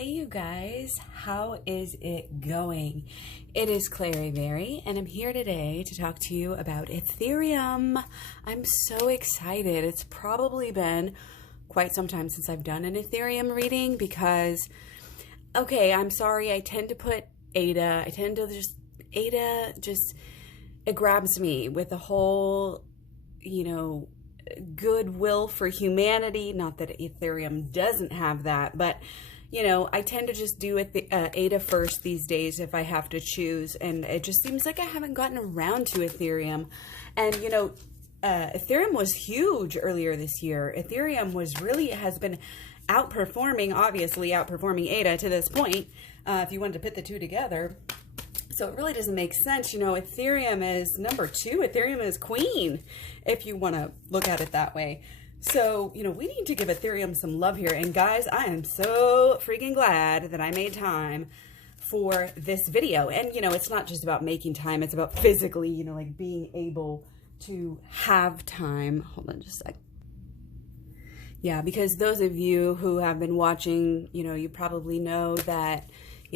Hey you guys, how is it going? It is Clary Mary and I'm here today to talk to you about Ethereum. I'm so excited. It's probably been quite some time since I've done an Ethereum reading because, okay, I'm sorry, I tend to put ADA, it grabs me with the whole, goodwill for humanity. Not that Ethereum doesn't have that, but I tend to just do it ADA first these days if I have to choose, and it just seems like I haven't gotten around to Ethereum. And Ethereum was huge earlier this year. Ethereum has been obviously outperforming ADA to this point, if you wanted to put the two together. So it really doesn't make sense. Ethereum is number 2. Ethereum is queen, if you want to look at it that way. So, we need to give Ethereum some love here. And guys, I am so freaking glad that I made time for this video. And, it's not just about making time. It's about physically, like being able to have time. Hold on just a sec. Yeah, because those of you who have been watching, you probably know that,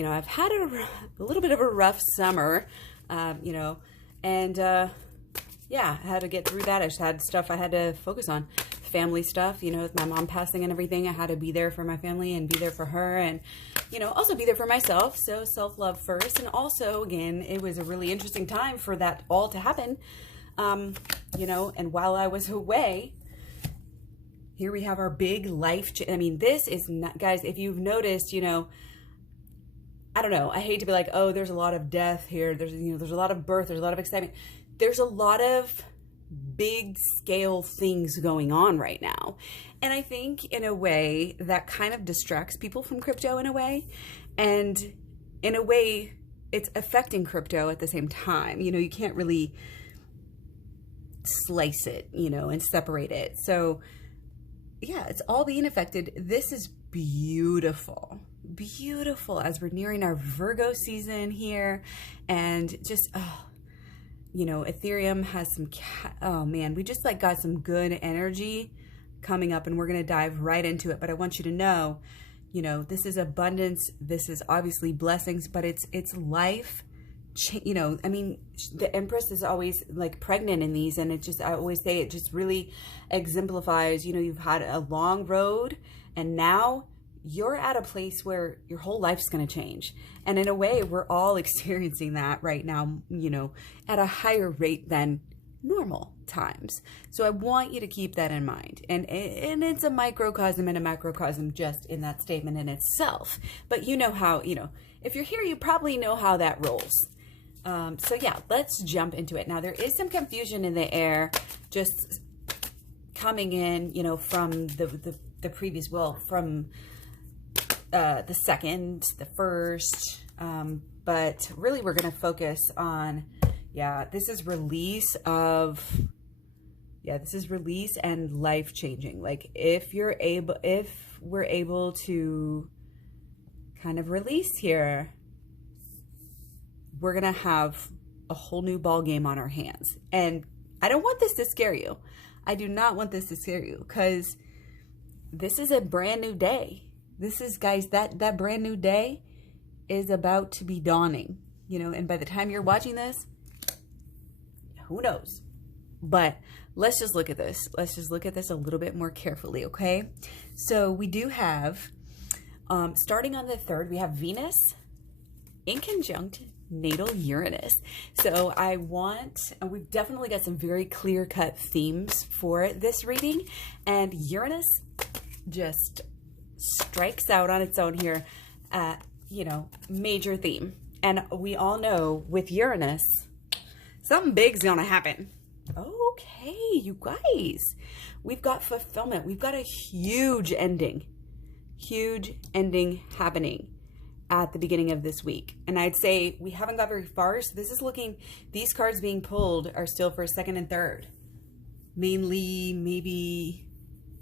I've had a little bit of a rough summer, yeah, I had to get through that. I just had stuff I had to focus on. Family stuff, with my mom passing and everything. I had to be there for my family and be there for her and, also be there for myself. So self-love first. And also, again, it was a really interesting time for that all to happen. And while I was away, here we have our big life. This is not, guys, if you've noticed, I don't know. I hate to be like, oh, there's a lot of death here. There's a lot of birth. There's a lot of excitement. There's a lot of big scale things going on right now. And I think in a way that kind of distracts people from crypto in a way. And in a way, it's affecting crypto at the same time. You can't really slice it, and separate it. So yeah, it's all being affected. This is beautiful. Beautiful as we're nearing our Virgo season here. And just, Ethereum has some, oh man, we just got some good energy coming up and we're going to dive right into it. But I want you to know, this is abundance. This is obviously blessings, but it's life. The Empress is always pregnant in these, and I always say it just really exemplifies, you've had a long road and now you're at a place where your whole life's going to change. And in a way, we're all experiencing that right now, at a higher rate than normal times. So I want you to keep that in mind. And it's a microcosm and a macrocosm just in that statement in itself. But you know how, if you're here, you probably know how that rolls. So yeah, let's jump into it. Now, there is some confusion in the air just coming in, from the previous, from the second, the first, but really we're going to focus on, this is release and life changing. If we're able to kind of release here, we're going to have a whole new ball game on our hands. And I don't want this to scare you. I do not want this to scare you, because this is a brand new day. This is, guys, that brand new day is about to be dawning, and by the time you're watching this, who knows? But let's just look at this. Let's just look at this a little bit more carefully, okay? So we do have, starting on the 3rd, we have Venus in conjunct Natal Uranus. So we've definitely got some very clear-cut themes for this reading, and Uranus just strikes out on its own here at, major theme. And we all know with Uranus, something big's gonna happen. Okay, you guys, we've got fulfillment. We've got a huge ending happening at the beginning of this week. And I'd say we haven't got very far. So these cards being pulled are still for 2nd and 3rd. Mainly, maybe,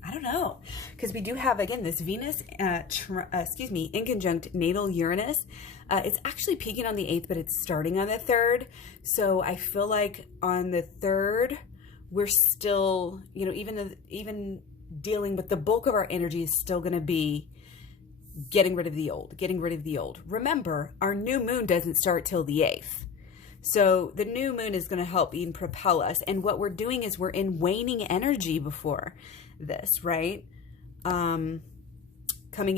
I don't know, because we do have, again, this Venus, in conjunct Natal Uranus. It's actually peaking on the 8th, but it's starting on the 3rd. So I feel like on the 3rd, we're still, even dealing with the bulk of our energy is still going to be getting rid of the old, getting rid of the old. Remember, our new moon doesn't start till the 8th. So the new moon is going to help even propel us. And what we're doing is we're in waning energy before this, right? Coming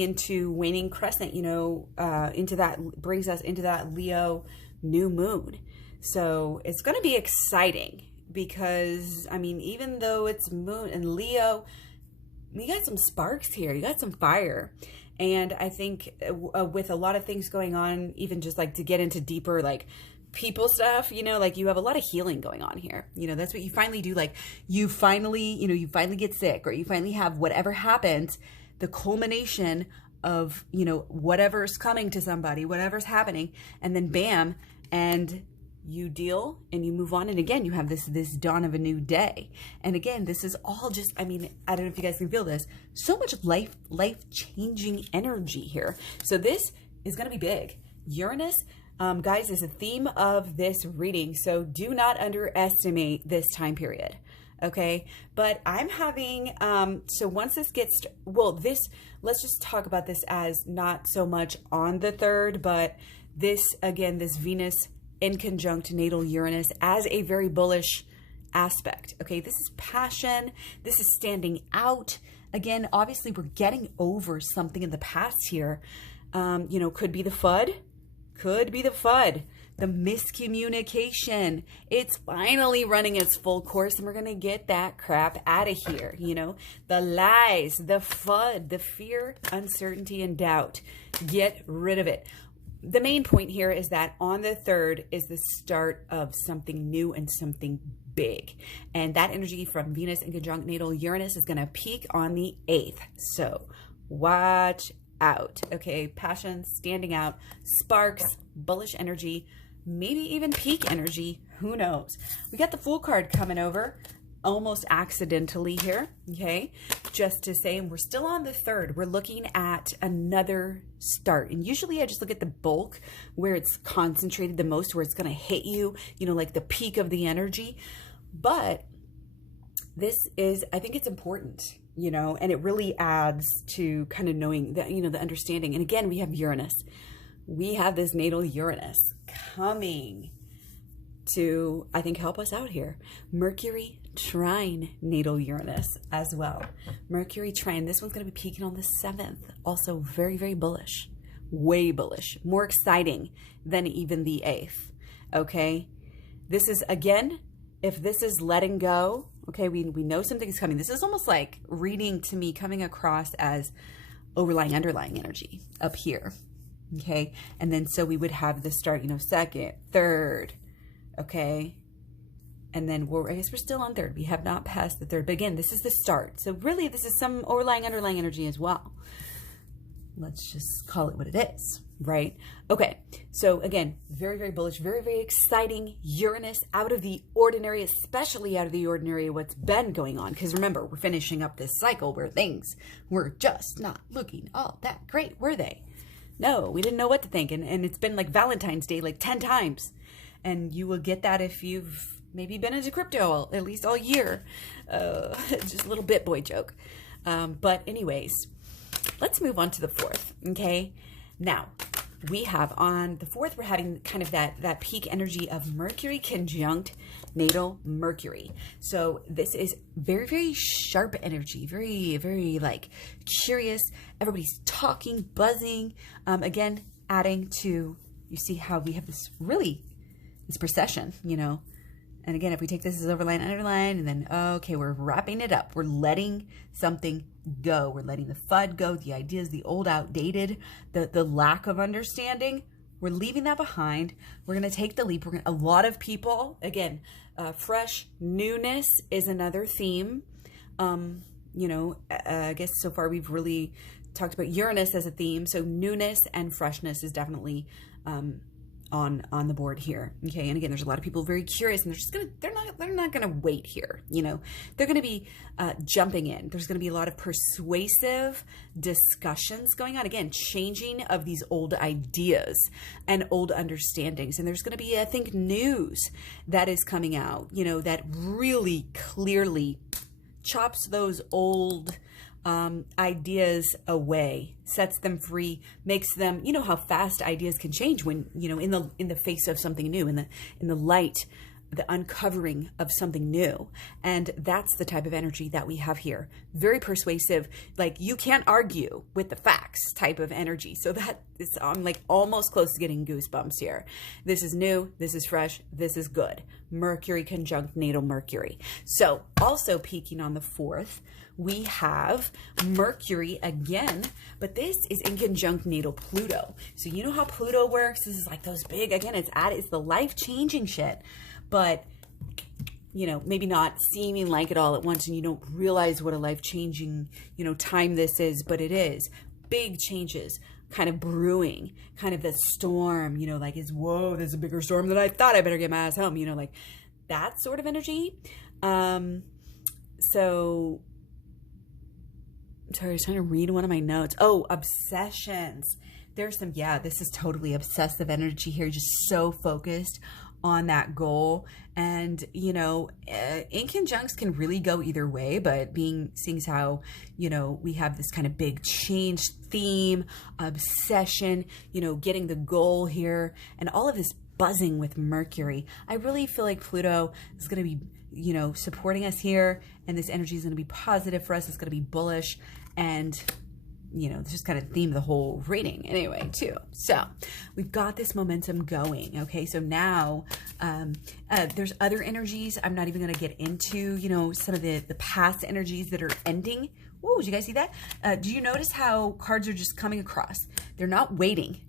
into waning crescent, into that, brings us into that Leo new moon. So it's going to be exciting because, I mean, even though it's moon and Leo, you got some sparks here, you got some fire. And I think with a lot of things going on, even just like to get into deeper, like people stuff, like you have a lot of healing going on here. That's what you finally do. Like you finally get sick, or you finally have whatever happened, the culmination of, whatever's coming to somebody, whatever's happening, and then bam, and you deal and you move on. And again, you have this dawn of a new day. And again, this is all just, I mean, I don't know if you guys can feel this, so much life-changing energy here. So this is going to be big. Uranus, guys, is a theme of this reading. So do not underestimate this time period. Okay. But I'm having, so once this gets, let's just talk about this as not so much on the 3rd, but this, again, this Venus in conjunct natal Uranus as a very bullish aspect. Okay, this is passion. This is standing out. Again, obviously, we're getting over something in the past here. Could be the FUD. Could be the FUD. The miscommunication. It's finally running its full course, and we're going to get that crap out of here. The lies, the FUD, the fear, uncertainty, and doubt. Get rid of it. The main point here is that on the 3rd is the start of something new and something big. And that energy from Venus in conjunct natal Uranus is going to peak on the 8th. So watch out. Okay, passion, standing out, sparks, bullish energy, maybe even peak energy. Who knows? We got the Fool card coming over almost accidentally here, okay? Just to say, we're still on the 3rd. We're looking at another start. And usually I just look at the bulk where it's concentrated the most, where it's going to hit you, like the peak of the energy. But this is, I think it's important, and it really adds to kind of knowing that, the understanding. And again, we have Uranus. We have this natal Uranus coming to, I think, help us out here. Mercury trine natal Uranus as well. Mercury trine, this one's going to be peaking on the 7th. Also very, very bullish, way bullish, more exciting than even the 8th. Okay. This is, again, if this is letting go, okay, we know something's coming. This is almost like reading to me coming across as overlying, underlying energy up here. Okay. And then, so we would have the start, 2nd, 3rd. Okay. And then I guess we're still on 3rd. We have not passed the 3rd. But again, this is the start. So really, this is some overlying, underlying energy as well. Let's just call it what it is, right? Okay. So again, very, very bullish, very, very exciting. Uranus out of the ordinary, especially out of the ordinary, what's been going on. Because remember, we're finishing up this cycle where things were just not looking all that great, were they? No, we didn't know what to think. And it's been like Valentine's Day like 10 times. And you will get that if you've maybe been into crypto at least all year. Just a little BitBoy joke. But anyways, let's move on to the 4th. Okay. Now we have on the 4th, we're having kind of that peak energy of Mercury conjunct natal Mercury. So this is very, very sharp energy, very, very like curious. Everybody's talking, buzzing. Again, adding to, you see how we have this procession, And again, if we take this as overline, underline, and then, okay, we're wrapping it up. We're letting something go. We're letting the FUD go, the ideas, the old, outdated, the lack of understanding. We're leaving that behind. We're going to take the leap. A lot of people, again, fresh newness is another theme. I guess so far we've really talked about Uranus as a theme. So newness and freshness is definitely on the board here. Okay. And again, there's a lot of people very curious, and they're not gonna wait here. They're gonna be jumping in. There's gonna be a lot of persuasive discussions going on. Again, changing of these old ideas and old understandings. And there's gonna be, I think, news that is coming out, that really clearly chops those old ideas away, sets them free, makes them, you know how fast ideas can change when, you know, in the face of something new, in the light, the uncovering of something new. And that's the type of energy that we have here. Very persuasive, like you can't argue with the facts type of energy. So that is, I'm like almost close to getting goosebumps here. This is new, this is fresh, this is good. Mercury conjunct natal Mercury. So also peaking on the 4th, we have Mercury again, but this is in conjunct natal Pluto. So you know how Pluto works? This is like those big, again, it's the life-changing shit. But, you know, maybe not seeming like it all at once, and you don't realize what a life-changing, you know, time this is, but it is. Big changes kind of brewing, kind of the storm, you know, like it's, whoa, there's a bigger storm than I thought. I better get my ass home, you know, like that sort of energy. So, sorry, I was trying to read one of my notes. Oh, obsessions. There's some, yeah, this is totally obsessive energy here, just so focused on that goal. And, you know, inconjuncts can really go either way, but seeing as how, you know, we have this kind of big change theme, obsession, you know, getting the goal here, and all of this buzzing with Mercury. I really feel like Pluto is going to be, you know, supporting us here, and this energy is going to be positive for us. It's going to be bullish, and you know, this is kind of the theme of the whole reading anyway, too. So we've got this momentum going. Okay. So now, there's other energies. I'm not even going to get into, you know, some of the past energies that are ending. Whoa, did you guys see that? Do you notice how cards are just coming across? They're not waiting.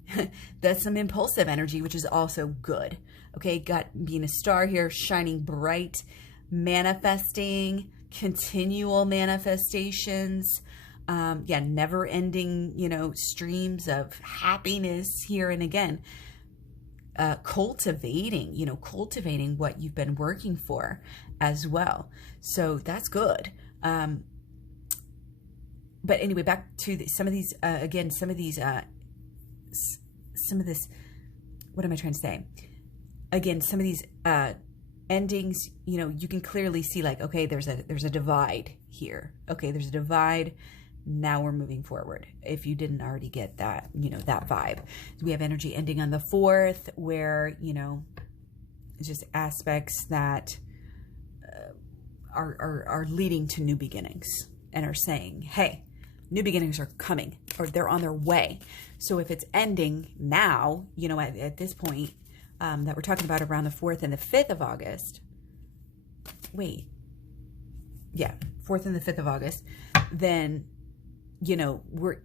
That's some impulsive energy, which is also good. Okay. Got being a star here, shining bright, manifesting, continual manifestations. Yeah, never ending, you know, streams of happiness here. And again, cultivating what you've been working for as well. So that's good. But anyway, back to some of these, what am I trying to say? Again, some of these, endings, you know, you can clearly see like, okay, there's a divide here. Okay. There's a divide. Now we're moving forward. If you didn't already get that, you know, that vibe. We have energy ending on the 4th where, you know, it's just aspects that are leading to new beginnings and are saying, hey, new beginnings are coming, or they're on their way. So if it's ending now, you know, at this point that we're talking about around the 4th and the 5th of August, 4th and the 5th of August, then, you know, we're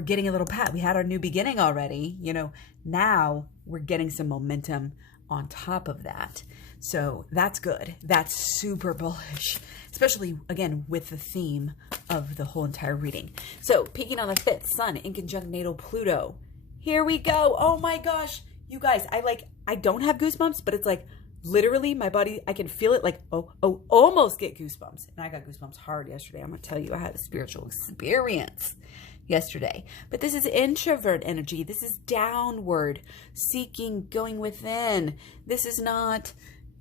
getting a little pat. We had our new beginning already, you know, now we're getting some momentum on top of that. So that's good. That's super bullish, especially again, with the theme of the whole entire reading. So peaking on the 5th, Sun in conjunct natal Pluto. Here we go. Oh my gosh, you guys, I don't have goosebumps, but it's like, literally my body, I can feel it like, almost get goosebumps. And I got goosebumps hard yesterday. I'm going to tell you, I had a spiritual experience yesterday. But this is introvert energy. This is downward, seeking, going within. This is not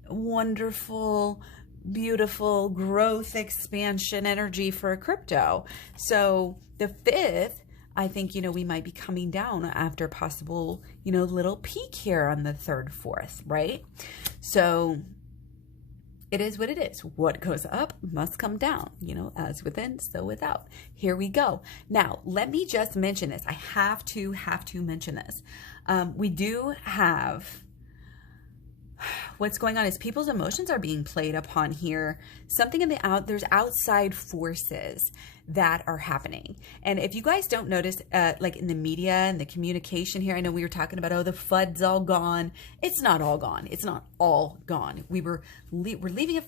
wonderful, beautiful growth, expansion energy for crypto. So the 5th, I think, you know, we might be coming down after a possible, you know, little peak here on the 3rd, 4th, right? So it is what it is. What goes up must come down, you know, as within, so without. Here we go. Now, let me just mention this. I have to mention this. We do have, what's going on is people's emotions are being played upon here. Something there's outside forces that are happening. And if you guys don't notice, like in the media and the communication here, I know we were talking about, oh, the FUD's all gone. It's not all gone. It's not all gone. We're leaving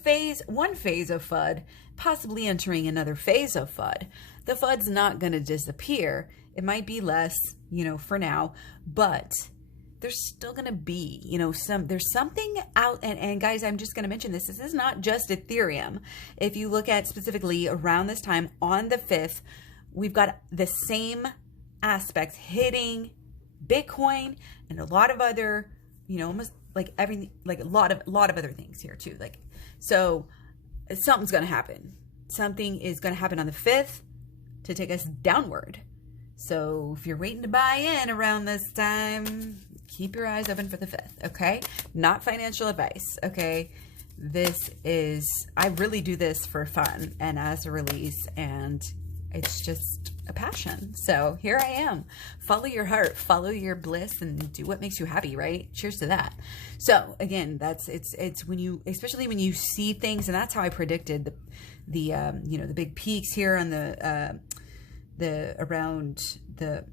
one phase of FUD, possibly entering another phase of FUD. The FUD's not going to disappear. It might be less, you know, for now, but there's still going to be, you know, there's something out. And guys, I'm just going to mention this. This is not just Ethereum. If you look at specifically around this time on the 5th, we've got the same aspects hitting Bitcoin and a lot of other, you know, almost like everything, like a lot of other things here too. Like, so something's going to happen. Something is going to happen on the 5th. to take us downward. So if you're waiting to buy in around this time, keep your eyes open for the 5th, okay? Not financial advice, okay? I really do this for fun and as a release, and it's just a passion. So here I am. Follow your heart, follow your bliss, and do what makes you happy, right? Cheers to that. So again, it's when you, especially when you see things, and that's how I predicted the big peaks here on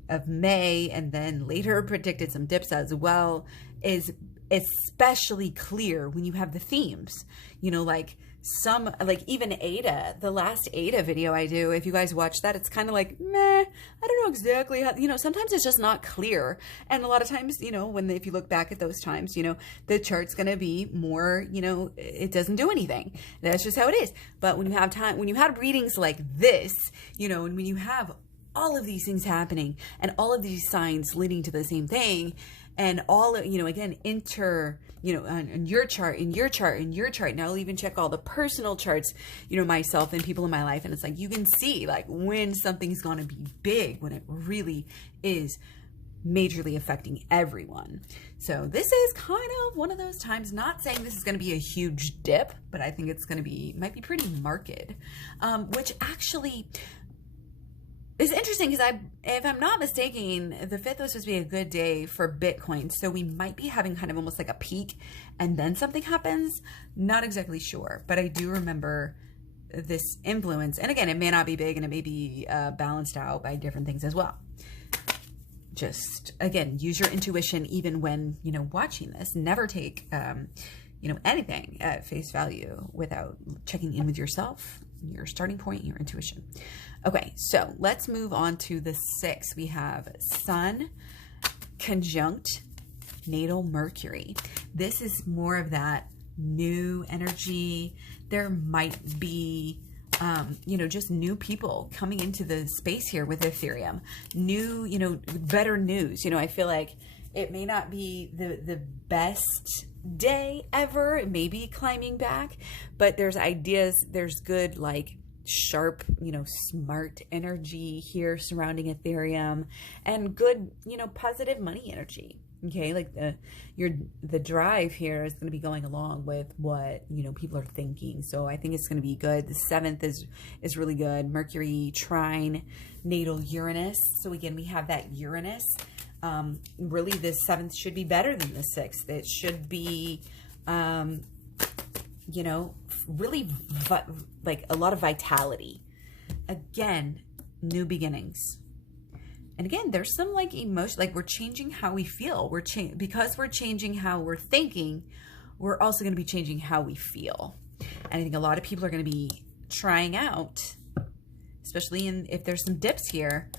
of May, and then later predicted some dips as well, is especially clear when you have the themes, like even Ada, the last Ada video I do, if you guys watch that, it's kind of like, meh, I don't know exactly how, sometimes it's just not clear. And a lot of times, if you look back at those times, the chart's going to be more, it doesn't do anything. That's just how it is. But when you have readings like this, and when you have all of these things happening and all of these signs leading to the same thing, and all, again, in your chart. And I'll even check all the personal charts, myself and people in my life. And it's like, you can see like when something's going to be big, when it really is majorly affecting everyone. So this is kind of one of those times, not saying this is going to be a huge dip, but I think it's going to might be pretty marked, which actually it's interesting because if I'm not mistaken, the 5th was supposed to be a good day for Bitcoin. So we might be having kind of almost like a peak and then something happens. Not exactly sure, but I do remember this influence. And again, it may not be big and it may be balanced out by different things as well. Just, again, use your intuition even when, watching this. Never take, anything at face value without checking in with yourself, your starting point, your intuition. Okay, so let's move on to the 6th. We have Sun conjunct natal Mercury. This is more of that new energy. There might be, just new people coming into the space here with Ethereum. New, better news. I feel like it may not be the best day ever. It may be climbing back, but there's ideas, there's good, sharp, smart energy here surrounding Ethereum, and good, positive money energy. Okay, like the drive here is going to be going along with what people are thinking. So I think it's going to be good. The 7th is really good. Mercury trine natal Uranus. So again, we have that Uranus. Really, the 7th should be better than the 6th. It should be, really like a lot of vitality. Again, new beginnings. And again, there's some emotion, we're changing how we feel. Because we're changing how we're thinking, we're also going to be changing how we feel. And I think a lot of people are going to be trying out, especially if there's some dips here.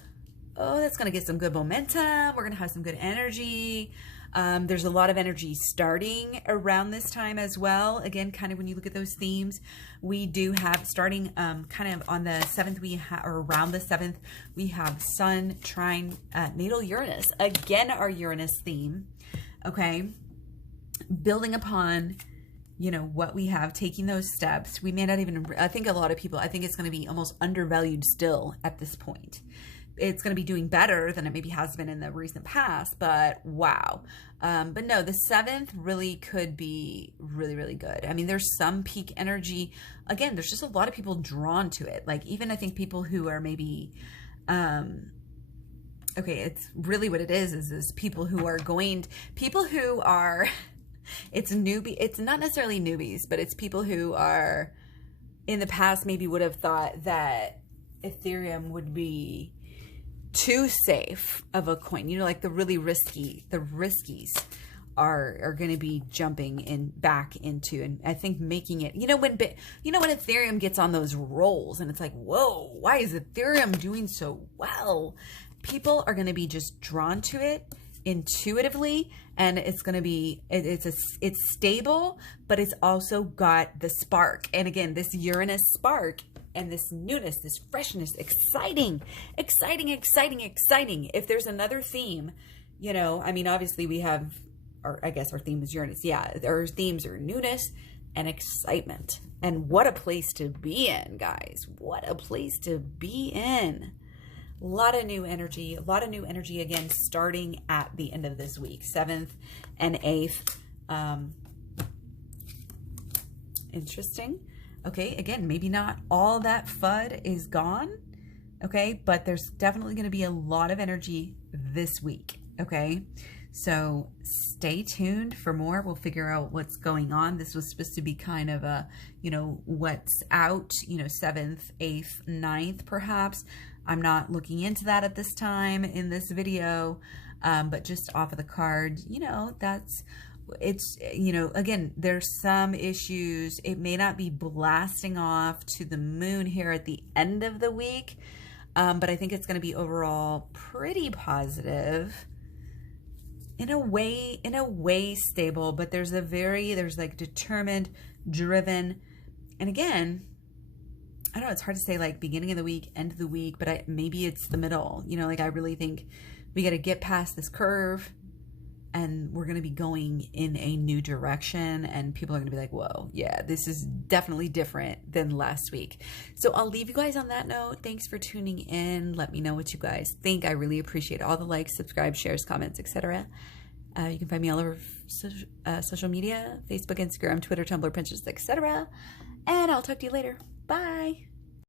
Oh, that's going to get some good momentum. We're going to have some good energy. There's a lot of energy starting around this time as well. Again, kind of when you look at those themes, we do have starting kind of on the 7th, or around the 7th, we have Sun trine natal Uranus. Again, our Uranus theme. Okay. Building upon, what we have, taking those steps. We may not even, I think a lot of people, I think it's going to be almost undervalued still at this point. It's going to be doing better than it maybe has been in the recent past, but wow. But no, the 7th really could be really, really good. I mean, there's some peak energy. Again, there's just a lot of people drawn to it. Even I think people who are maybe, okay, it's really what it is people who are it's newbie. It's not necessarily newbies, but it's people who are in the past maybe would have thought that Ethereum would be too safe of a coin, like the riskies are going to be jumping back into, and I think making it, when Ethereum gets on those rolls and it's like, whoa, why is Ethereum doing so well? People are going to be just drawn to it intuitively, and it's going to be, it's stable, but it's also got the spark. And again, this Uranus spark and this newness, this freshness, exciting. If there's another theme, I mean, obviously we have, I guess our theme is Uranus. Yeah, our themes are newness, and excitement. And what a place to be in, guys. What a place to be in. A lot of new energy again, starting at the end of this week, 7th and 8th. Interesting. Okay, again, maybe not all that FUD is gone, okay, but there's definitely going to be a lot of energy this week, okay? So stay tuned for more. We'll figure out what's going on. This was supposed to be kind of a, you know, what's out, you know, 7th, 8th, 9th, perhaps. I'm not looking into that at this time in this video, but just off of the card, you know, it's, you know, again, there's some issues. It may not be blasting off to the moon here at the end of the week, but I think it's going to be overall pretty positive. In a way stable, but there's like determined, driven, and again, I don't know, it's hard to say like beginning of the week, end of the week, but maybe it's the middle, you know, like I really think we got to get past this curve and we're going to be going in a new direction, and people are going to be like, whoa, yeah, this is definitely different than last week. So I'll leave you guys on that note. Thanks for tuning in. Let me know what you guys think. I really appreciate all the likes, subscribe, shares, comments, etc. You can find me all over social media, Facebook, Instagram, Twitter, Tumblr, Pinterest, etc. And I'll talk to you later. Bye.